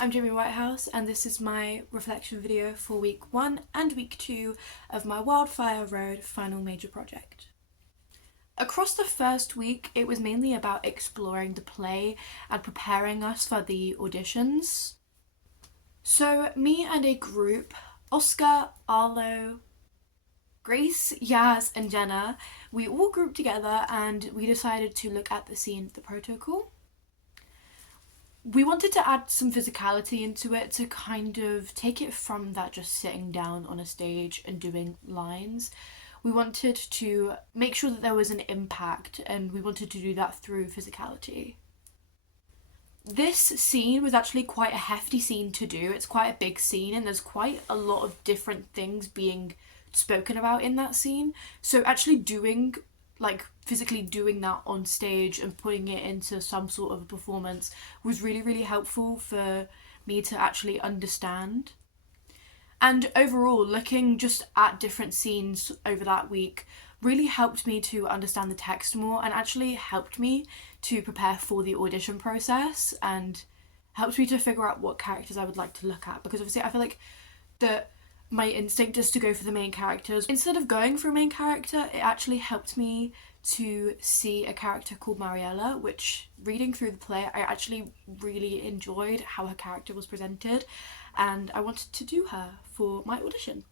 I'm Jamie Whitehouse and this is my reflection video for week 1 and week 2 of my Wildfire Road final major project. Across the first week, it was mainly about exploring the play and preparing us for the auditions. So me and a group, Oscar, Arlo, Grace, Yaz and Jenna, we all grouped together and we decided to look at the scene The Protocol. We wanted to add some physicality into it to kind of take it from that just sitting down on a stage and doing lines. We wanted to make sure that there was an impact, and we wanted to do that through physicality. This scene was actually quite a hefty scene to do. It's quite a big scene and there's quite a lot of different things being spoken about in that scene. So actually physically doing that on stage and putting it into some sort of a performance was really helpful for me to actually understand. And overall, looking just at different scenes over that week really helped me to understand the text more and actually helped me to prepare for the audition process and helped me to figure out what characters I would like to look at, because obviously I feel like that my instinct is to go for the main characters. Instead of going for a main character, it actually helped me to see a character called Mariella, which, reading through the play, I actually really enjoyed how her character was presented and I wanted to do her for my audition.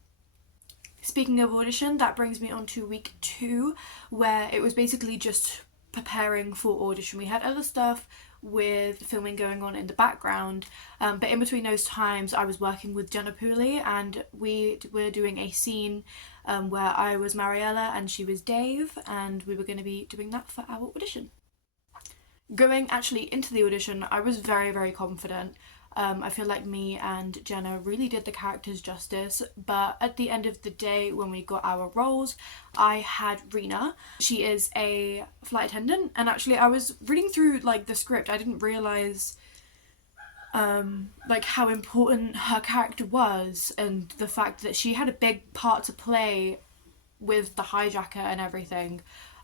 Speaking of audition, that brings me on to week 2, where it was basically just preparing for audition. We had other stuff with filming going on in the background, but in between those times I was working with Jenna Pooley and we were doing a scene where I was Mariella and she was Dave, and we were going to be doing that for our audition. Going actually into the audition, I was very confident. I feel like me and Jenna really did the characters justice, but at the end of the day when we got our roles, I had Rena. She is a flight attendant, and actually I was reading through the script. I didn't realise how important her character was, and the fact that she had a big part to play with the hijacker and everything.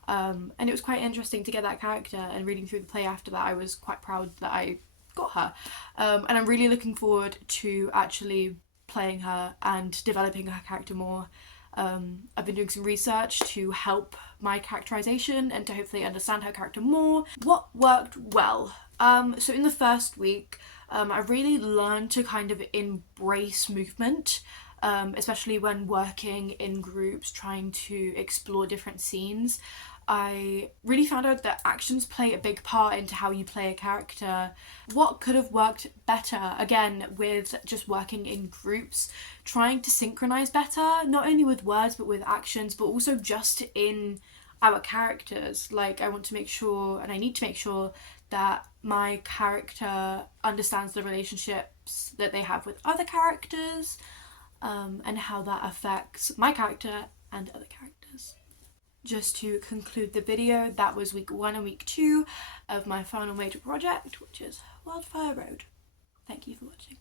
And it was quite interesting to get that character, and reading through the play after that I was quite proud that I got her, and I'm really looking forward to actually playing her and developing her character more. I've been doing some research to help my characterization and to hopefully understand her character more. What worked well? So in the first week, I really learned to kind of embrace movement, especially when working in groups trying to explore different scenes. I really found out that actions play a big part into how you play a character. What could have worked better, again, with just working in groups, trying to synchronize better, not only with words but with actions, but also just in our characters. I want to make sure, and I need to make sure, that my character understands the relationships that they have with other characters, and how that affects my character and other characters. Just to conclude the video, that was week 1 and week 2 of my final major project, which is Wildfire Road. Thank you for watching.